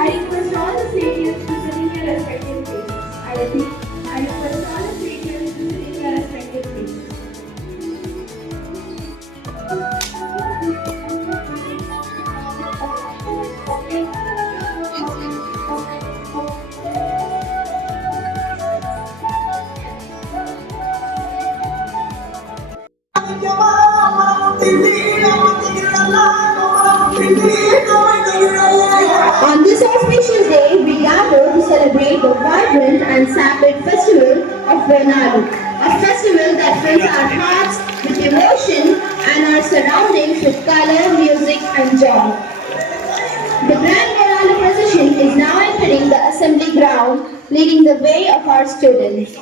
I request all the seniors to sit in their respective places. I repeat, I request all the seniors to sit in their respective places. On this auspicious day, we gather to celebrate the vibrant and sacred festival of Renalu, a festival that fills our hearts with emotion and our surroundings with color, music, and joy. The Grand Renalu procession is now entering the assembly ground, leading the way of our students.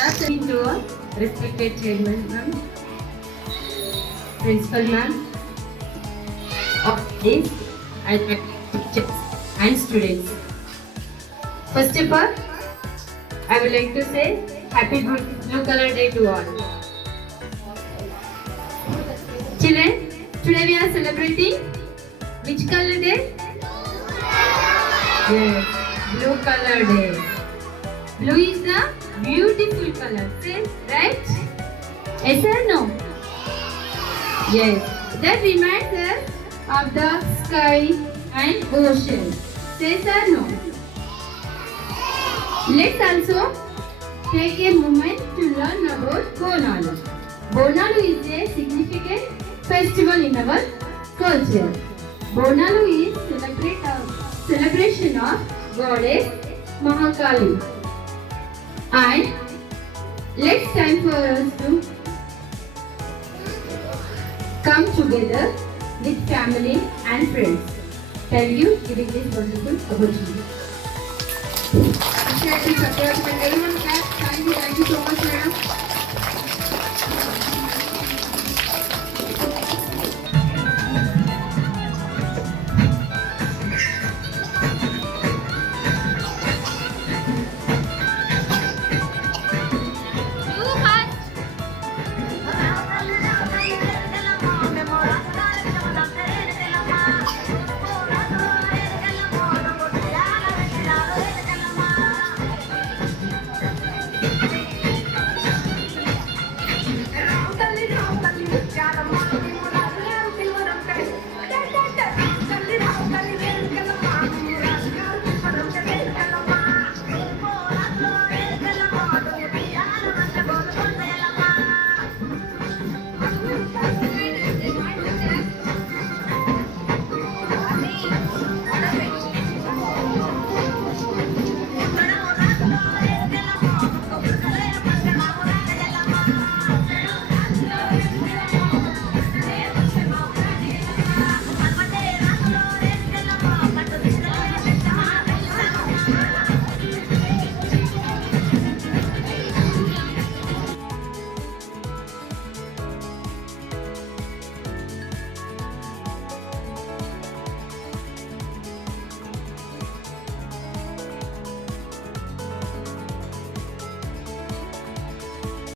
Afternoon to all respected chairman ma'am, principal ma'am, of this and teachers and students. First of all, I would like to say happy blue color day to all. Children, today we are celebrating which color day? Yes, blue color day. Blue is the beautiful color, say, right? Yes or no? Yes, that reminds us of the sky and ocean. Yes or no? Let's also take a moment to learn about Bonalu. Bonalu is a significant festival in our culture. Bonalu is celebration of goddess Mahakali. And let's time for us to come together with family and friends. Thank you for giving this wonderful opportunity. Appreciate it, Satyavati. Everyone clap. Thank you so much, madam.